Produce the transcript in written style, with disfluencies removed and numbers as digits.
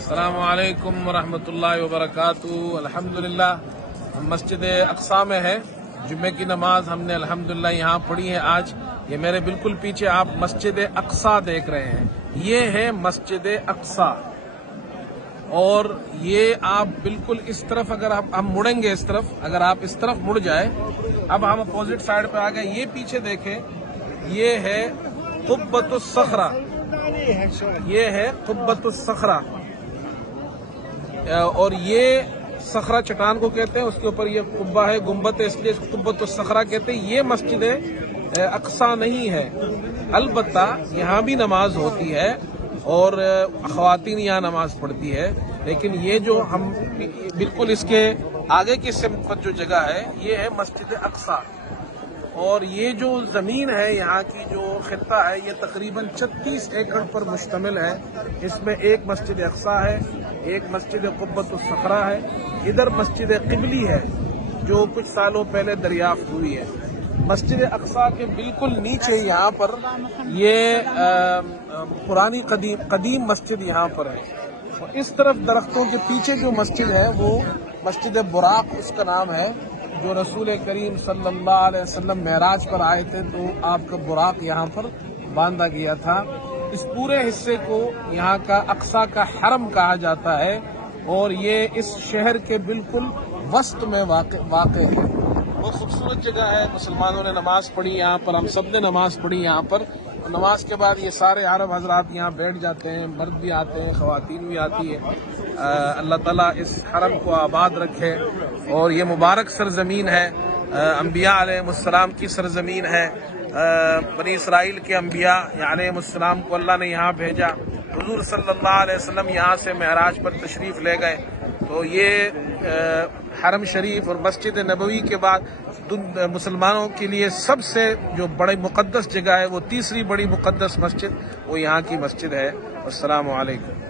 अस्सलामु अलैकुम वरहमतुल्लाहि वबरकातुहू। अल्हम्दुलिल्लाह हम मस्जिद अक्सा में है। जुम्मे की नमाज हमने अल्हम्दुलिल्लाह यहाँ पढ़ी है आज। ये मेरे बिल्कुल पीछे आप मस्जिद अक्सा देख रहे हैं। ये है मस्जिद अक्सा और ये आप बिल्कुल इस तरफ अगर हम मुड़ेंगे, इस तरफ अगर आप इस तरफ मुड़ जाए, अब हम अपोजिट साइड पे आ गए। ये पीछे देखें, ये है कुब्बतुस सखरा, ये है कुब्बतुस सखरा और ये सखरा चट्टान को कहते हैं, उसके ऊपर ये कुब्बा है, गुम्बत है, इसलिए कुब्बतुस सखरा कहते हैं। ये मस्जिद अक्सा नहीं है, अलबत्ता यहाँ भी नमाज होती है और ख्वातीन यहाँ नमाज पढ़ती है, लेकिन ये जो हम बिल्कुल इसके आगे की सिमत पर जो जगह है ये है मस्जिद अक्सा। और ये जो जमीन है यहाँ की जो खित्ता है ये तकरीबन 36 एकड़ पर मुश्तमिल है। इसमें एक मस्जिद अक्सा है, एक मस्जिद कुब्बतुस सखरा है, इधर मस्जिद किबली है जो कुछ सालों पहले दरियाफ्त हुई है। मस्जिद अक्सा के बिल्कुल नीचे यहाँ पर ये पुरानी कदीम मस्जिद यहाँ पर है। और इस तरफ दरख्तों के पीछे जो मस्जिद है वो मस्जिद बुराक उसका नाम है, जो रसूल करीम सल्लल्लाहु अलैहि वसल्लम मेराज पर आए थे तो आपका बुराक यहाँ पर बांधा गया था। इस पूरे हिस्से को यहाँ का अक्सा का हरम कहा जाता है और ये इस शहर के बिल्कुल वस्त में वाक़ है। बहुत खूबसूरत जगह है। मुसलमानों ने नमाज पढ़ी यहाँ पर, हम सब ने नमाज पढ़ी यहाँ पर। और नमाज के बाद ये सारे अरब हजरात यहाँ बैठ जाते हैं, मर्द भी आते हैं, ख़वातीन भी आती है। अल्लाह ताला इस हरम को आबाद रखे और ये मुबारक सरजमीन है, अंबिया अलैहिमुस्सलाम की सरजमीन है। बनी इसराइल के अंबिया अलैहिमुस्सलाम को अल्लाह ने यहाँ भेजा। हुजूर सल्लल्लाहु अलैहि वसल्लम यहाँ से महराज पर तशरीफ ले गए। तो ये हरम शरीफ और मस्जिद नबवी के बाद मुसलमानों के लिए सबसे जो बड़ी मुक़द्दस जगह है, वो तीसरी बड़ी मुक़द्दस मस्जिद वो यहाँ की मस्जिद है। अस्सलामु अलैकुम।